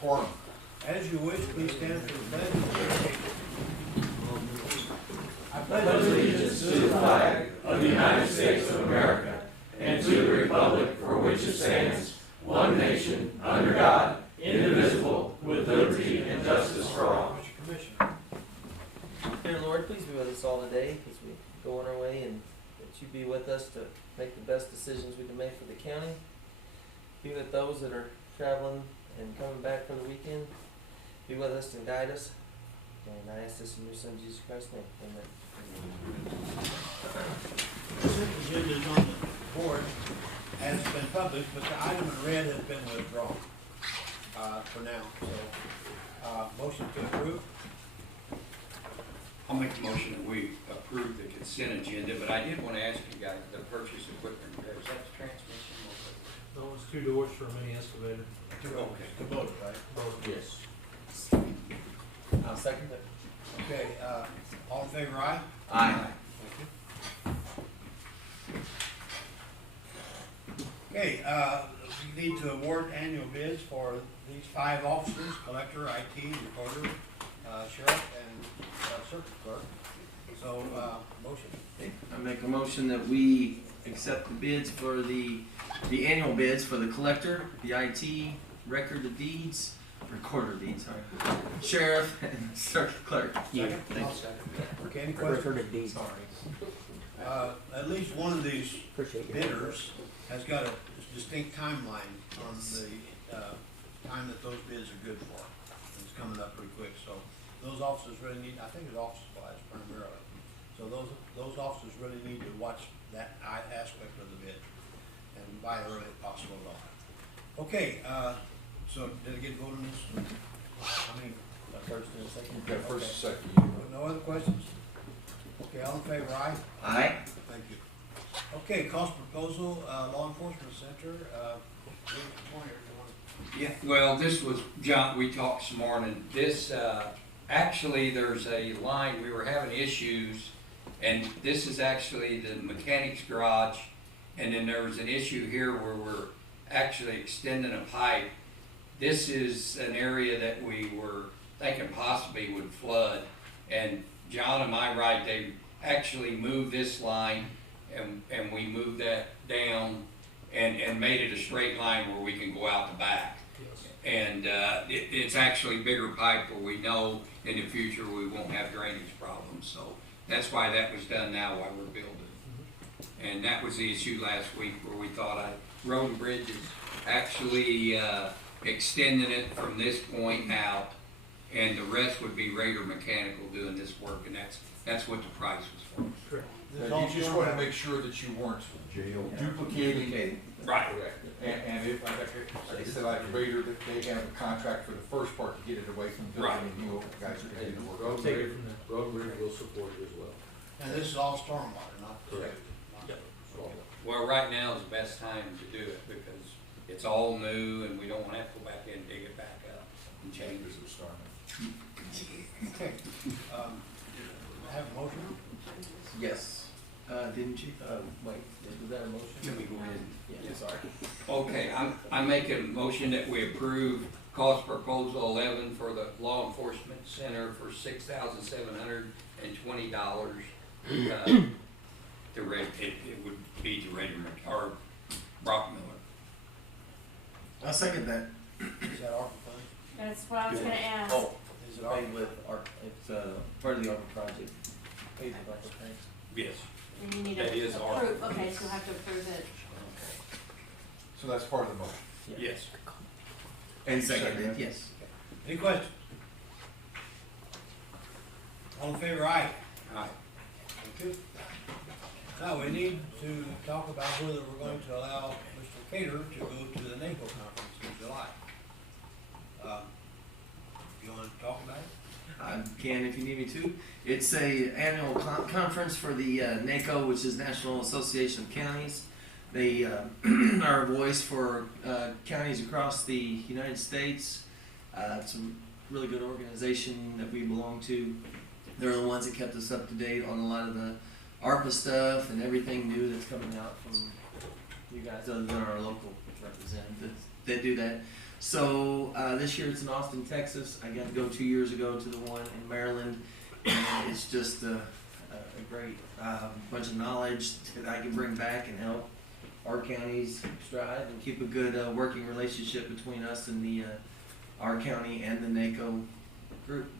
quorum. As you wish, please stand for the pledge. I pledge allegiance to the flag of the United States of America and to the republic for which it stands, one nation, under God, indivisible, with liberty and justice for all. Dear Lord, please be with us all today as we go on our way, and that you be with us to make the best decisions we can make for the county. Be with those that are traveling and coming back for the weekend. Be with us and guide us. And I ask this in your Son, Jesus Christ's name. Amen. Consent agenda is on the board, has been published, but the item in red has been withdrawn for now. So, motion to approve. I'll make a motion that we approve the consent agenda, but I did want to ask you guys, the purchase equipment repair, is that the transmission? No, it's 2 doors for a mini excavator. Okay. To vote, right? Yes. I'll second it. Okay, all in favor, aye? Aye. Okay, we need to award annual bids for these 5 officers: collector, IT, recorder, sheriff, and circuit clerk. So, motion. I make a motion that we accept the bids for the annual bids for the collector, the IT, record of deeds, recorder of deeds, sorry, sheriff, and circuit clerk. Second? Thank I'll you. second. Okay, any questions? At least one of these bidders has got a distinct timeline on the time that those bids are good for. It's coming up pretty quick, so those officers really need, I think it's office supplies primarily. So those officers really need to watch that aspect of the bid and buy early if possible at all. Okay, so did I get voted on this? I mean, First and a second. Okay, first and second. no other questions? Okay, all in favor, aye? Aye. Thank you. Okay, cost proposal, law enforcement center, Yeah, well, this was, John, we talked this morning, this, actually, there's a line, we were having issues, and this is actually the mechanic's garage, and then there was an issue here where we're actually extending a pipe. This is an area that we were thinking possibly would flood, and John, am I right, they actually moved this line, and we moved that down, and made it a straight line where we can go out the back. Yes. And it's actually bigger pipe where we know in the future we won't have drainage problems. So that's why that was done now while we're building. And that was the issue last week where we thought Road and Bridge is actually extending it from this point out, and the rest would be Raider Mechanical doing this work, and that's what the price was for. Correct. Now, you just want to make sure that you weren't duplicating. Right. And if, like I said, like Raider, that they have a contract for the first part to get it away from the building, Right. and you guys are going to work. I'll take it from there. Road Bridge will support it as well. and this is all stormwater, not. Correct. Not- Well, right now is the best time to do it because it's all new and we don't want to have to go back in and dig it back up and change it. Okay, I have a motion. Yes. Didn't you? Wait, was that a motion? Let me go ahead. Yeah, sorry. Okay, I make a motion that we approve cost proposal 11 for the law enforcement center for $6,720. It would be to Raider or Brock Miller. I'll second that. Is that ARPA fund? That's what I was gonna ask. Oh, Is it paid ARPA? with ARP, it's part of the ARPA project. Paid with ARPA, thanks. Yes. And you need That is to our- approve, okay, so you'll have to approve it. So that's part of the motion. Yes. And seconded, yes. Any questions? All in favor, aye? Aye. Thank you. Now, we need to talk about whether we're going to allow Mr. Cater to go to the NACO conference in July. You want to talk about it? I can if you need me to. It's a annual conference for the NACO, which is National Association of Counties. They are a voice for counties across the United States. It's a really good organization that we belong to. They're the ones that kept us up to date on a lot of the ARPA stuff and everything new that's coming out from you guys, other than our local representatives. They do that. So this year it's in Austin, Texas. I got to go 2 years ago to the one in Maryland, and it's just a great bunch of knowledge that I can bring back and help our counties strive and keep a good working relationship between us and the our county and the NACO group.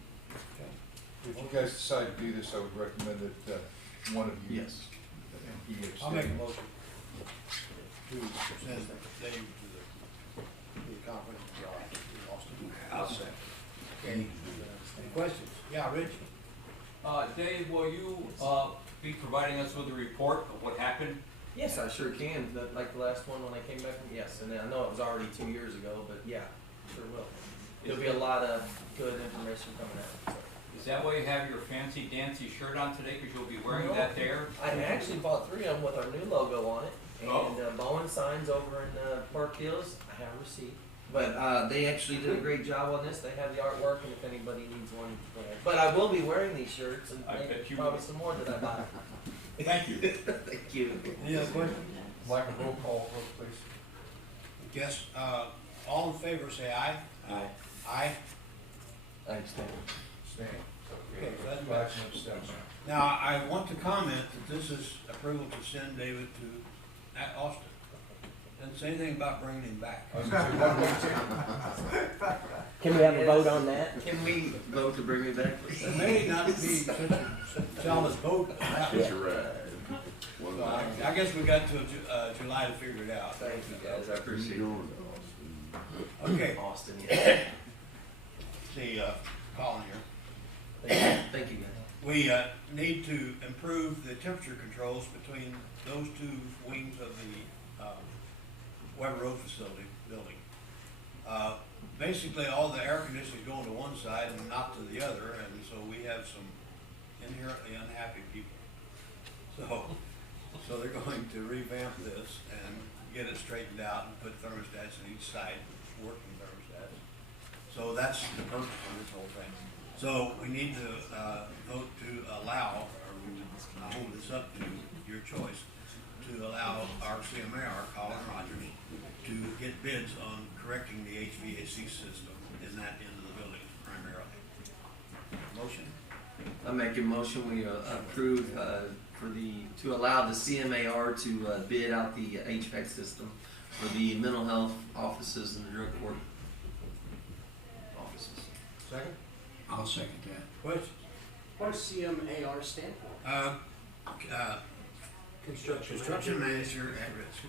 If you guys decide to do this, I would recommend that one of you. Yes. be I'll make a abstaining. motion to send Dave to the conference in Austin. I'll second. Okay, any questions? Yeah, Rich? Dave, will you, be providing us with a report of what happened? Yes, I sure can. Like the last one when I came back from, yes, and I know it was already 2 years ago, but yeah, sure will. There'll be a lot of good information coming out. So. Is that why you have your fancy dancy shirt on today, because you'll be wearing that there? I actually bought 3 of them with our new logo on it, and Oh. Bowen signs over in Park Hills. I have a receipt. But they actually did a great job on this. They have the artwork, and if anybody needs one, but I will be wearing these shirts and I maybe bet you probably will. some more that I buy. Thank you. Thank you. Any other questions? Like a roll call, vote, please. Yes, all in favor, say aye. Aye. Aye. I understand. Abstain. Okay, so that's Two ayes and abstentions. Now, I want to comment that this is approval to send David to Austin. Doesn't say anything about bringing him back. I was gonna say, one way too. Can we have a vote on that? Can we vote to bring me back, please? It may not be such a solid vote. So I guess we got till July to figure it out. Thank you, guys. I appreciate it. Okay, Austin, yeah. see, Colin here. Thank you, guys. We need to improve the temperature controls between those two wings of the Weber Road facility building. Basically, all the air conditioning is going to one side and not to the other, and so we have some inherently unhappy people. So they're going to revamp this and get it straightened out and put thermostats on each side, working thermostats. So that's the purpose of this whole thing. So we need to vote to allow, or I'll hold this up to your choice, to allow our CMAR, Colin Rogers, to get bids on correcting the HVAC system in that end of the building primarily. Motion? I make a motion, we approve to allow the CMAR to bid out the HVAC system for the mental health offices and the drug court offices. Second? I'll second that. Questions? What does CMAR stand for? Construction manager at risk.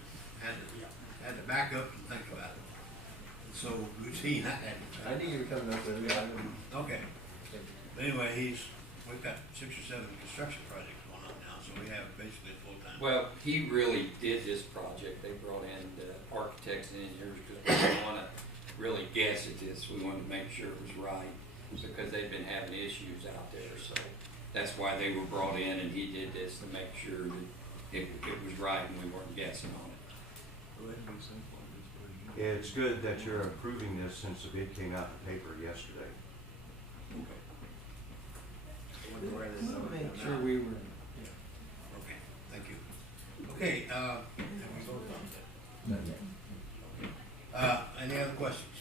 Had to back up and think about it. It's so routine. I knew you were coming up with it. Okay. But anyway, we've got 6 or 7 construction projects going on now, so we have basically a full-time. Well, he really did this project. They brought in the architects and engineers because we didn't want to really guess at this. We wanted to make sure it was right because they've been having issues out there. So that's why they were brought in, and he did this to make sure that it was right and we weren't guessing on it. Yeah, it's good that you're approving this since the bid came out in the paper yesterday. Make sure we were. Okay, thank you. Okay, have we voted on that? Any other questions?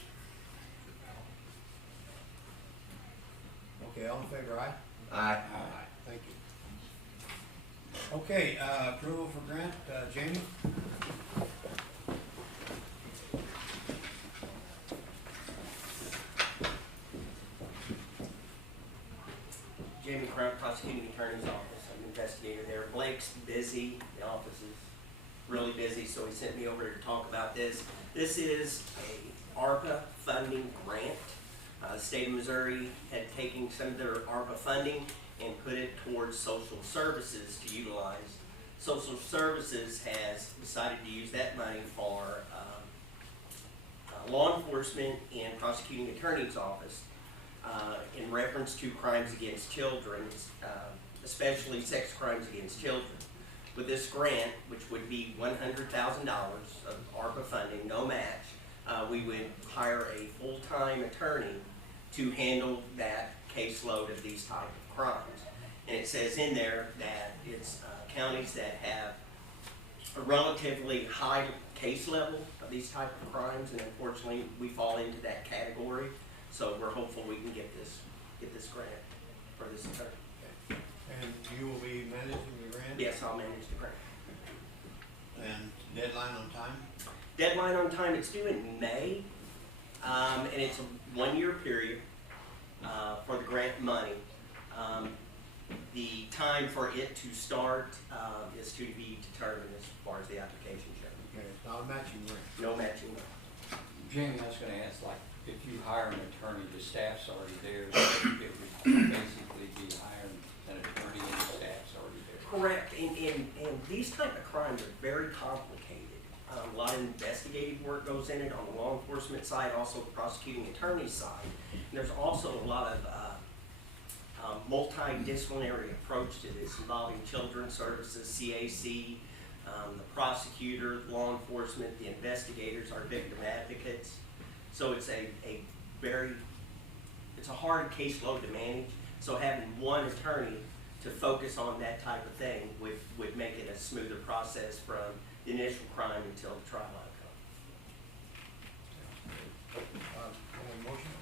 Okay, all in favor, aye? Aye. Aye. Thank you. Okay, approval for grant, Jamie? Jamie Crump, prosecuting attorney's office. I'm an investigator there. Blake's busy. The office is really busy, so he sent me over to talk about this. This is a ARPA funding grant. The state of Missouri had taken some of their ARPA funding and put it towards social services to utilize. Social services has decided to use that money for law enforcement and prosecuting attorney's office in reference to crimes against children, especially sex crimes against children. With this grant, which would be $100,000 of ARPA funding, no match, we would hire a full-time attorney to handle that caseload of these type of crimes. And it says in there that it's counties that have a relatively high case level of these type of crimes, and unfortunately, we fall into that category. So we're hopeful we can get this grant for this attorney. And you will be managing the grant? Yes, I'll manage the grant. And deadline on time? Deadline on time, it's due in May, and it's a 1-year period for the grant money. The time for it to start is to be determined as far as the application goes. Okay, it's not a matching grant. No matching grant. Jamie, I was gonna ask, like, if you hire an attorney, the staff's already there, so it would basically be hiring an attorney and the staff's already there. Correct, and these type of crimes are very complicated. A lot of investigative work goes in it on the law enforcement side, also the prosecuting attorney side. And there's also a lot of multidisciplinary approach to this involving children's services, CAC, the prosecutor, law enforcement, the investigators, our victim advocates. So it's it's a hard caseload to manage. So having one attorney to focus on that type of thing would make it a smoother process from the initial crime until the trial outcome. Motion?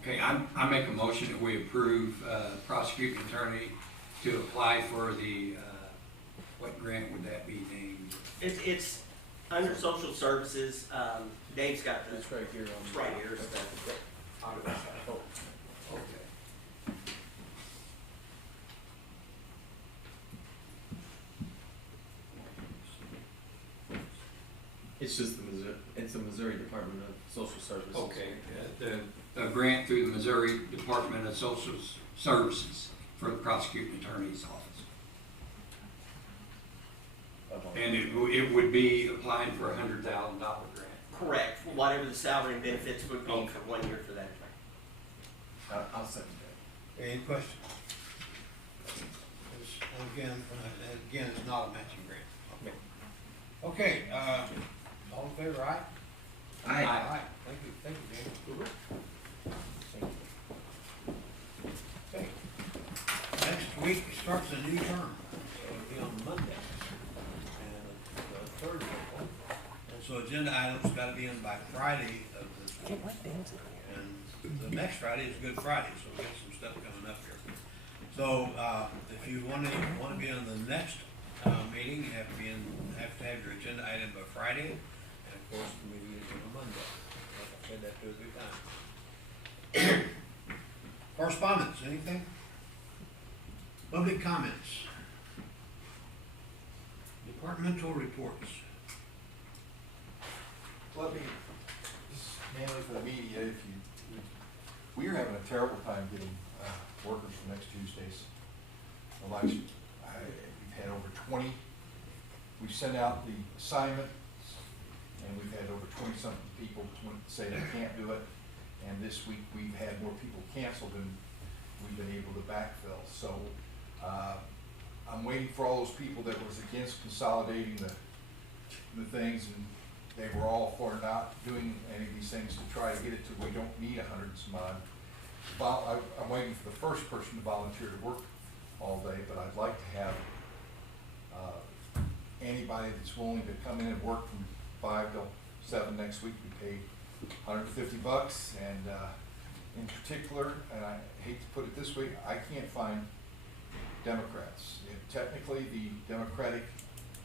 Okay, I make a motion that we approve prosecuting attorney to apply for the, what grant would that be named? It's under social services. Dave's got the. It's right here on. It's right here. So on the side. Okay. It's just the Missouri Department of Social Services. Okay, the grant through the Missouri Department of Social Services for the prosecuting attorney's office. And it would be applying for $100,000 grant. Correct. Whatever the salary and benefits would be for 1 year for that attorney. I'll second that. Any questions? Again, it's not a matching grant. Okay, all in favor, aye? Aye. Aye. Thank you, Jamie. Okay. Next week starts a new term, so it'll be on Monday, and the third one. And so agenda items gotta be in by Friday of this week. And the next Friday is Good Friday, so we got some stuff coming up here. So, if you wanna be on the next, meeting, you have to have your agenda item by Friday, and of course, the meeting is on Monday. Like I said that 2 or 3 times. Correspondence, anything? Public comments? Departmental reports? Let me, just mainly for the media, we are having a terrible time getting workers for next Tuesday's election. We've had over 20, we've sent out the assignments, and we've had over 20-something people say they can't do it. And this week, we've had more people cancel than we've been able to backfill. So I'm waiting for all those people that was against consolidating the things, and they were all for not doing any of these things to try to get it to where we don't need 100 and some odd. I'm waiting for the first person to volunteer to work all day, but I'd like to have anybody that's willing to come in and work from 5 till 7 next week. We pay $150, and in particular, and I hate to put it this way, I can't find Democrats. Technically, the Democratic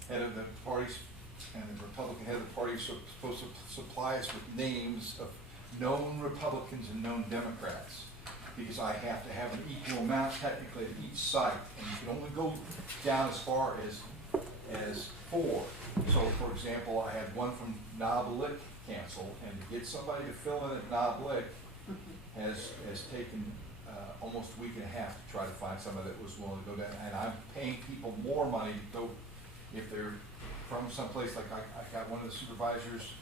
head of the parties and the Republican head of the party are supposed to supply us with names of known Republicans and known Democrats, because I have to have an equal amount technically at each site, and you can only go down as far as 4. So, for example, I had one from Nablus cancel, and to get somebody to fill in at Nablus has taken almost a week and a half to try to find somebody that was willing to go down. And I'm paying people more money to go if they're from someplace like I got one of the supervisors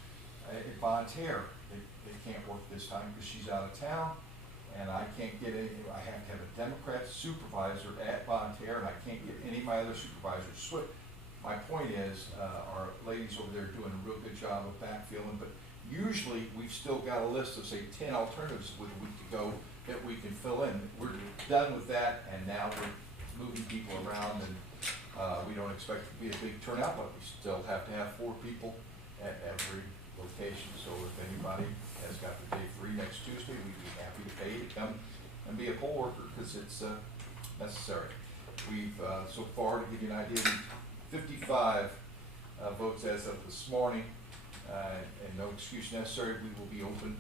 at Von Terre. They can't work this time because she's out of town, and I can't get any. I have to have a Democrat supervisor at Von Terre, and I can't get any of my other supervisors. My point is, our ladies over there are doing a real good job of backfilling, but usually we've still got a list of, say, 10 alternatives with a week to go that we can fill in. We're done with that, and now we're moving people around, and We don't expect it to be a big turnout, but we still have to have 4 people at every location. So if anybody has got the day free next Tuesday, we'd be happy to pay you to come and be a poll worker, because it's necessary. We've, so far, to give you an idea, 55 votes as of this morning, and no excuse necessary. We will be open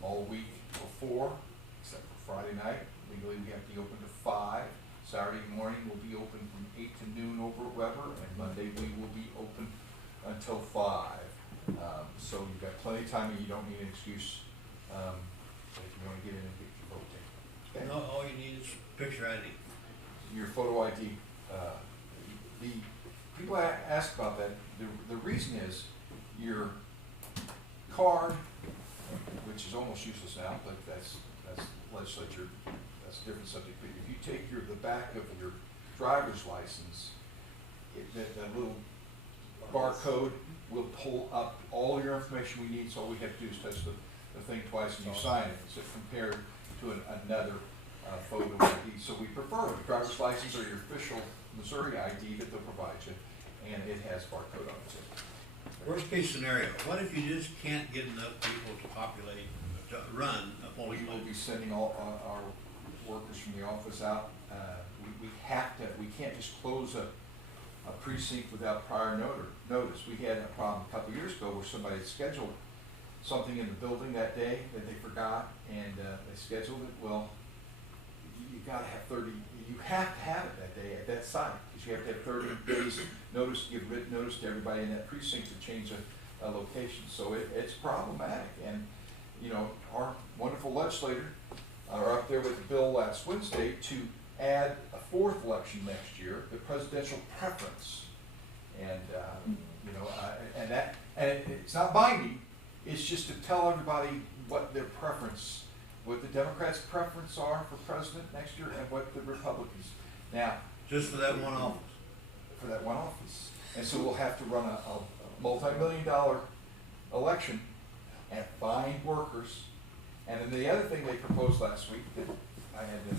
all week before, except for Friday night. Legally, we have to be open to 5. Saturday morning we'll be open from 8 to noon over at Weber, and Monday we will be open until 5. So you've got plenty of time, and you don't need an excuse if you want to get in and get your vote taken. Okay? No, all you need is picture ID. Your photo ID. The people ask about that. The reason is your card, which is almost useless now, but that's legislature. That's a different subject. But if you take the back of your driver's license, that little barcode will pull up all your information we need. So all we have to do is touch the thing twice and you sign it. So compared to another photo ID. So we prefer a driver's license or your official Missouri ID that they'll provide you, and it has barcode on it too. Worst case scenario, what if you just can't get enough people to populate, to run a polling We will place? be sending all our workers from the office out. We have to, we can't just close a precinct without prior notice. We had a problem a couple years ago where somebody had scheduled something in the building that day that they forgot, and they scheduled it. Well, you gotta have 30, you have to have it that day at that site, because you have to have 30 days notice, give written notice to everybody in that precinct to change a location. So it's problematic, and you know, our wonderful legislator are up there with the bill last Wednesday to add a 4th election next year, the presidential preference. And, you know, it's not binding, it's just to tell everybody what their preference, what the Democrats' preference are for president next year and what the Republicans. Now, Just for that one office? For that one office. And so we'll have to run a multi-million-dollar election and find workers. And then the other thing they proposed last week that I had to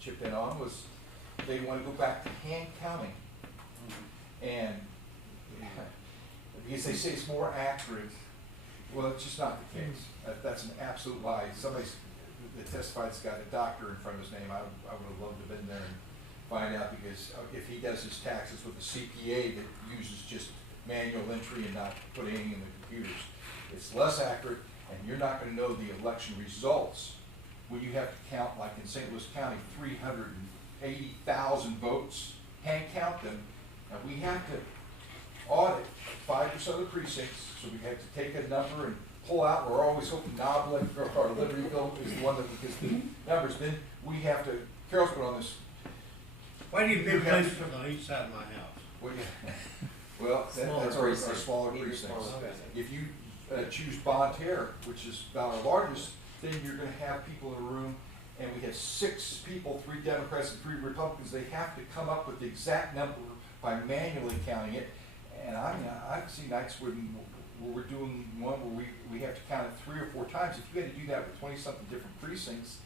chip in on was they want to go back to hand counting. And because they say it's more accurate, well, it's just not the case. That's an absolute lie. Somebody that testified's got a doctor in front of his name. I would have loved to have been there and find out, because if he does his taxes with a CPA that uses just manual entry and not put anything in the computers, it's less accurate, and you're not going to know the election results when you have to count, like in St. Louis County, 380,000 votes, hand count them. Now we have to audit 5% of the precincts, so we have to take a number and pull out. We're always hoping Noblin or Libertyville is the one that will get the numbers. Then we have to, Carol's put on this. Why do you pick places on each side of my house? Well, that's our smaller precincts. If you choose Bon Terre, which is about our largest, then you're going to have people in a room, and we have 6 people, 3 Democrats and 3 Republicans. They have to come up with the exact number by manually counting it. And I mean, I've seen nights where we're doing one where we have to count it 3 or 4 times. If you had to do that with 20-something different precincts,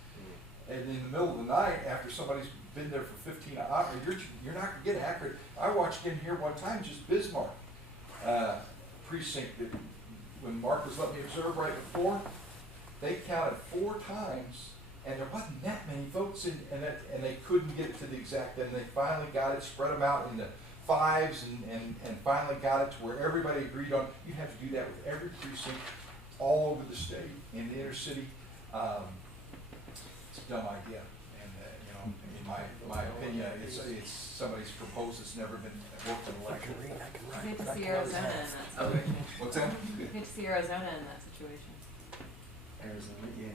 and in the middle of the night, after somebody's been there for 15 hours, you're not going to get accurate. I watched in here one time, just Bismarck precinct, that when Mark was letting me observe right before, they counted 4 times, and there wasn't that many votes in, and they couldn't get it to the exact. And they finally got it, spread them out in the 5s, and finally got it to where everybody agreed on. You have to do that with every precinct all over the state, in the inner city. It's a dumb idea, and you know, in my opinion, it's somebody's proposed. It's never been worked in election. You hate to see Arizona in that situation. What's that? You hate to see Arizona in that situation. Arizona, yeah.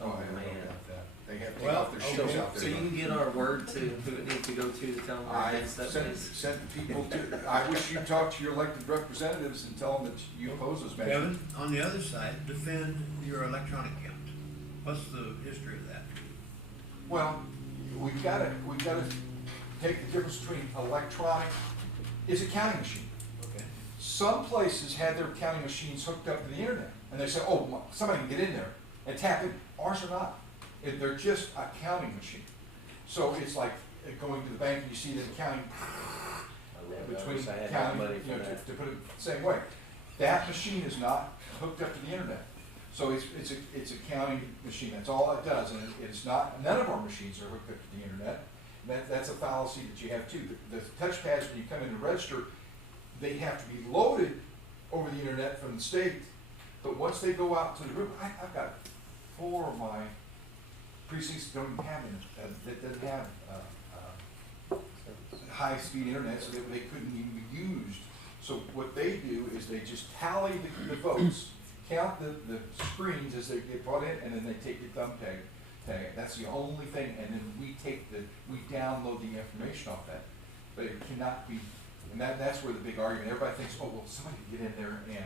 Oh, I Man. know about that. They have to take Well, off their shoes out So there. you can get our word to who it needs to go to tell them I against that place. sent people to, I wish you'd talk to your elected representatives and tell them that you oppose those measures. Kevin, on the other side, defend your electronic count. What's the history of that? Well, we've gotta take the difference between electronic, is a counting machine. Okay. Some places had their counting machines hooked up to the internet, and they say, oh, somebody can get in there and tap it. Ours are not. They're just a counting machine. So it's like going to the bank and you see them counting between I had counting, money you know, for that. to put it the same way. That machine is not hooked up to the internet. So it's a counting machine, that's all it does, and it's not, none of our machines are hooked up to the internet. And that's a fallacy that you have too. The touchpads, when you come in to register, they have to be loaded over the internet from the state, but once they go out to the room, I've got 4 of my precincts that don't even have that doesn't have high-speed internet, so they couldn't even be used. So what they do is they just tally the votes, count the screens as they get brought in, and then they take your thumb tag. That's the only thing, and then we download the information off that. But it cannot be, and that's where the big argument, everybody thinks, oh, well, somebody can get in there and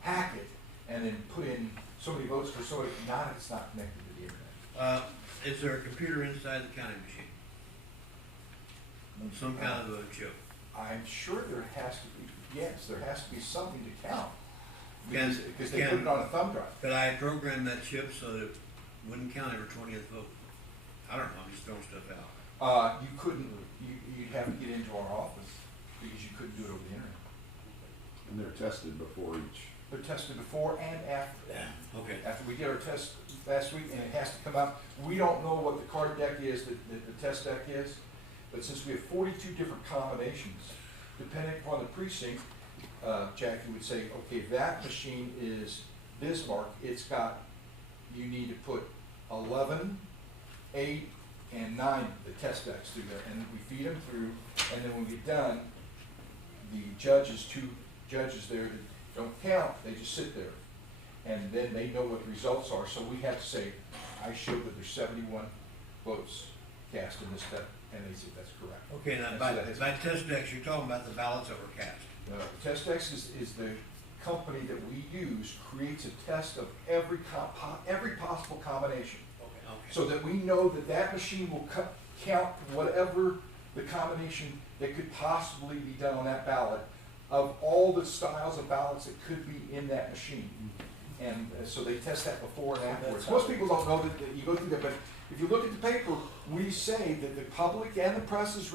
hack it, and then put in so many votes for somebody, it's not connected to the internet. Is there a computer inside the counting machine? Some kind of a chip? I'm sure there has to be, yes, there has to be something to count. Can- Because they put it on a thumb drive. Could I program that chip so that it wouldn't count every 20th vote? I don't know, I'm just throwing stuff out. You couldn't, you'd have to get into our office, because you couldn't do it over the internet. And they're tested before each. They're tested before and after. Yeah, okay. After we did our test last week, and it has to come out, we don't know what the card deck is, the test deck is, but since we have 42 different combinations, depending upon the precinct, Jackie would say, okay, that machine is Bismarck, it's got, you need to put 11, 8, and 9, the test decks through there, and we feed them through, and then when we get done, the judges, 2 judges there that don't count, they just sit there. And then they know what the results are, so we have to say, I showed that there's 71 votes cast in this step, and they said that's correct. Okay, now by test decks, you're talking about the ballots that were cast. Test X is the company that we use, creates a test of every possible combination. Okay. So that we know that machine will count whatever the combination that could possibly be done on that ballot of all the styles of ballots that could be in that machine. And so they test that before and afterwards. Most people don't know that you go through that, but if you look at the paper, we say that the public and the press is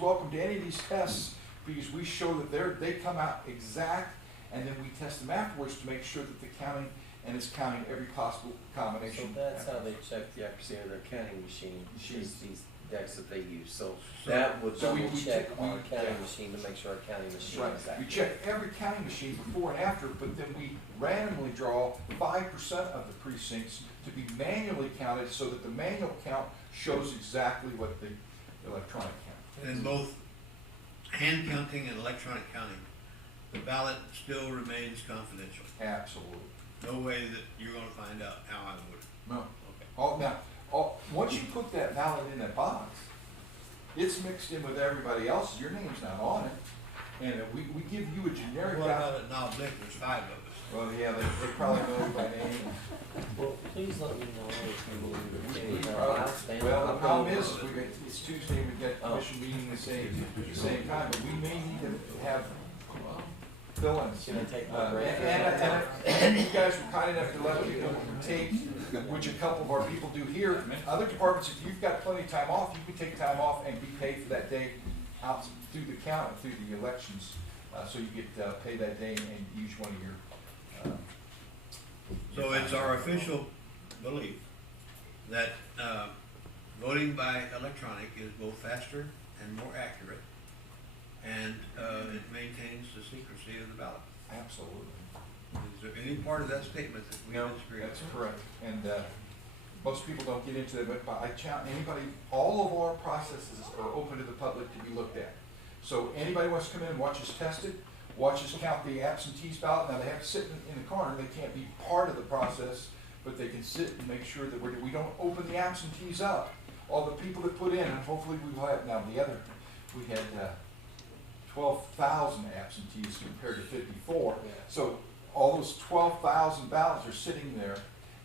welcome to any of these tests, because we show that they come out exact, and then we test them afterwards to make sure that the counting and it's counting every possible combination. So that's how they check the accuracy of their counting machine, is these decks that they use. So So- that would so we check check- our we- counting yeah. machine to make sure our counting machine Right. is We accurate. check every counting machine before and after, but then we randomly draw 5% of the precincts to be manually counted, so that the manual count shows exactly what the electronic count. In both hand counting and electronic counting, the ballot still remains confidential. Absolutely. No way that you're gonna find out how I voted. No. Okay. Once you put that ballot in that box, it's mixed in with everybody else's. Your name's not on it. And we give you a generic What ballot. about it now, Nick, there's 5 of us. Well, yeah, they probably know you by name. Well, please let me know if you need any Well, outstanding. the problem is, it's Tuesday, we've got commission meeting the same time, but we may need to have fill-ins. Can I take my break? And you guys were kind enough to let me take, which a couple of our people do here. Other departments, if you've got plenty of time off, you can take time off and be paid for that day out through the county, through the elections. So you get paid that day and use one of your. So it's our official belief that voting by electronic is both faster and more accurate, and it maintains the secrecy of the ballot. Absolutely. Is there any part of that statement that we disagree with? That's correct. And most people don't get into it, but I challenge anybody, all of our processes are open to the public to be looked at. So anybody wants to come in and watch us test it, watch us count the absentees ballot. Now they have to sit in the corner, they can't be part of the process, but they can sit and make sure that we don't open the absentees up. All the people that put in, and hopefully we will have, now we had 12,000 absentees compared to 54. So all those 12,000 ballots are sitting there,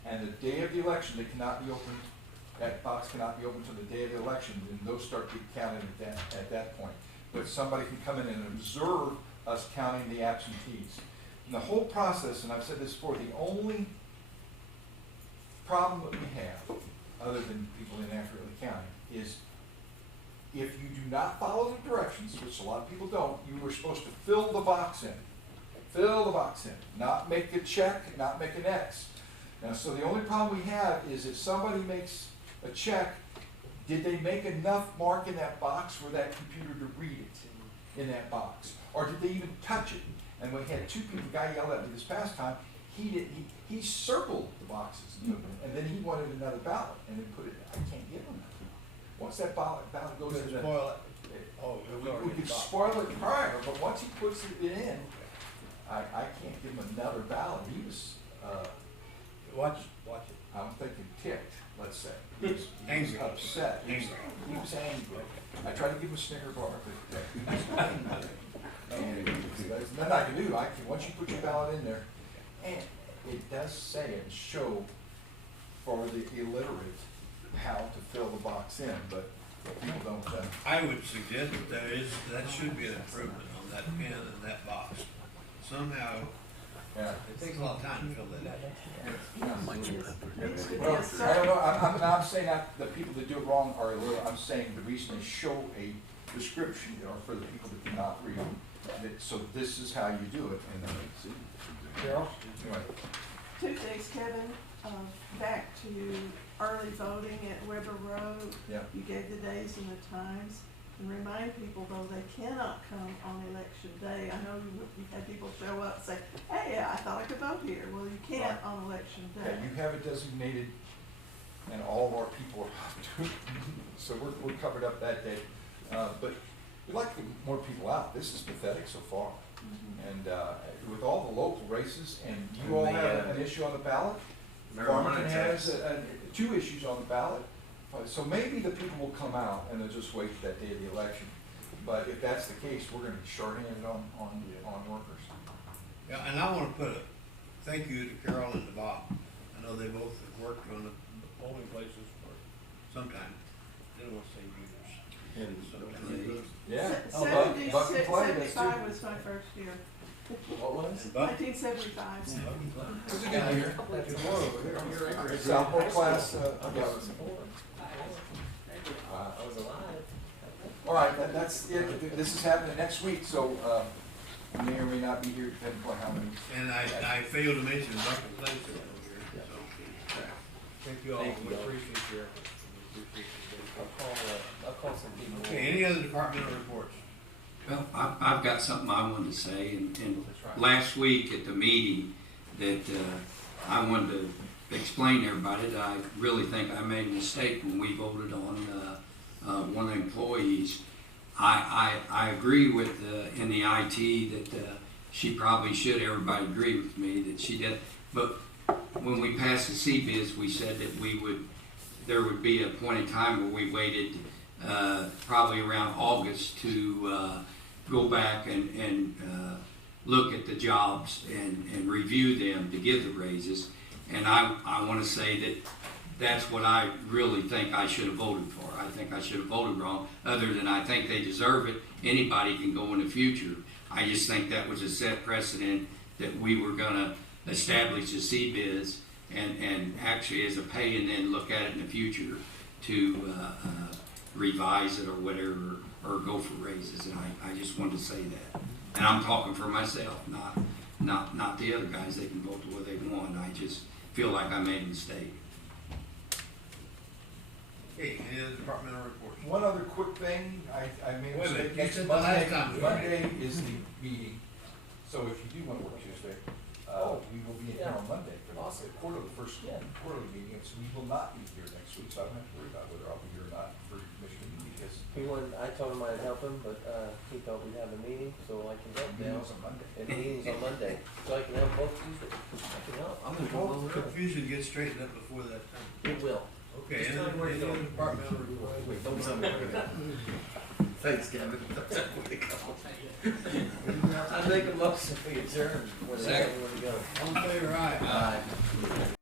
and the day of the election, they cannot be opened, that box cannot be opened until the day of the election, and those start getting counted at that point. But somebody can come in and observe us counting the absentees. And the whole process, and I've said this before, the only problem that we have, other than people inaccurately counting, is if you do not follow the directions, which a lot of people don't, you were supposed to fill the box in. Fill the box in, not make a check, not make an X. Now, so the only problem we have is if somebody makes a check, did they make enough mark in that box for that computer to read it in that box? Or did they even touch it? And we had two people, the guy yelled at me this past time, he circled the boxes, and then he wanted another ballot, and then put it, I can't give him that. Once that ballot goes in the. Spoil it. Oh, We could spoil it prior, but once he puts it in, I can't give him another ballot. He was, Watch it. I'm thinking ticked, let's say. He was Angry. upset. He was angry. I tried to give him a Snicker bar, but he was angry. And there's nothing I can do. Once you put your ballot in there, and it does say and show for the illiterate how to fill the box in, but people don't. I would suggest that should be an improvement on that pen and that box. Somehow, Yeah. it takes a lot of time to fill that in. Well, I don't know, I'm saying that the people that do it wrong are illiterate. I'm saying the reason they show a description are for the people that cannot read. So this is how you do it, and Carol? Anyway. Two things, Kevin, back to early voting at Weber Road. Yeah. You gave the days and the times, and remind people though they cannot come on election day. I know you've had people show up and say, hey, I thought I could vote here. Well, you can't on election day. Yeah, you have it designated, and all of our people are, so we're covered up that day. But we'd like to get more people out. This is pathetic so far. And with all the local races, and you all have an issue on the ballot, Farmington has two issues on the ballot. So maybe the people will come out and they'll just wait that day of the election. But if that's the case, we're going to be short-handed on workers. Yeah, and I want to put a thank you to Carol and to Bob. I know they both have worked on the polling places for some time. I didn't want to say years. Yeah. 75 was my first year. What was it? 1975. Who's a good year? Sophomore class. I was alive. All right, that's it. This is happening next week, so you may or may not be here depending on how many. And I failed to mention Dr. Clayton over here. So thank you all. We appreciate your effort. I'll call some people. Okay, any other departmental reports? Well, I've got something I wanted to say, and last week at the meeting that I wanted to explain to everybody that I really think I made a mistake when we voted on one of the employees. I agree with in the IT that she probably should, everybody agree with me that she did, but when we passed the CBIZ, we said that there would be a point in time where we waited probably around August to go back and look at the jobs and review them to give the raises. And I want to say that that's what I really think I should have voted for. I think I should have voted wrong, other than I think they deserve it. Anybody can go in the future. I just think that was a set precedent that we were going to establish a CBIZ and actually as a pay, and then look at it in the future to revise it or whatever, or go for raises. And I just wanted to say that. And I'm talking for myself, not the other guys. They can vote the way they want. I just feel like I made a mistake. Okay, any other departmental reports? One other quick thing, I made a Wait a minute, mistake. you Next said the last Monday, time. Monday is the meeting, so if you do want to work Tuesday, we will be in here on Monday for the quarterly, first quarterly meeting, so we will not be here next week, so I don't have to worry about whether I'll be here or not for commission meeting, because I told him I'd help him, but he thought we'd have a meeting, so I can help the now. meeting's on Monday. And the meeting's on Monday, so I can help both Tuesday. I can help. I'm gonna go over it. Confusion gets straightened up before that time. It will. Okay, any other departmental reports? Wait, don't tell me where to go. Thanks, Kevin. Don't tell me where to go. I make a motion for adjourn. Where the heck you wanna go? All in favor, aye. Aye.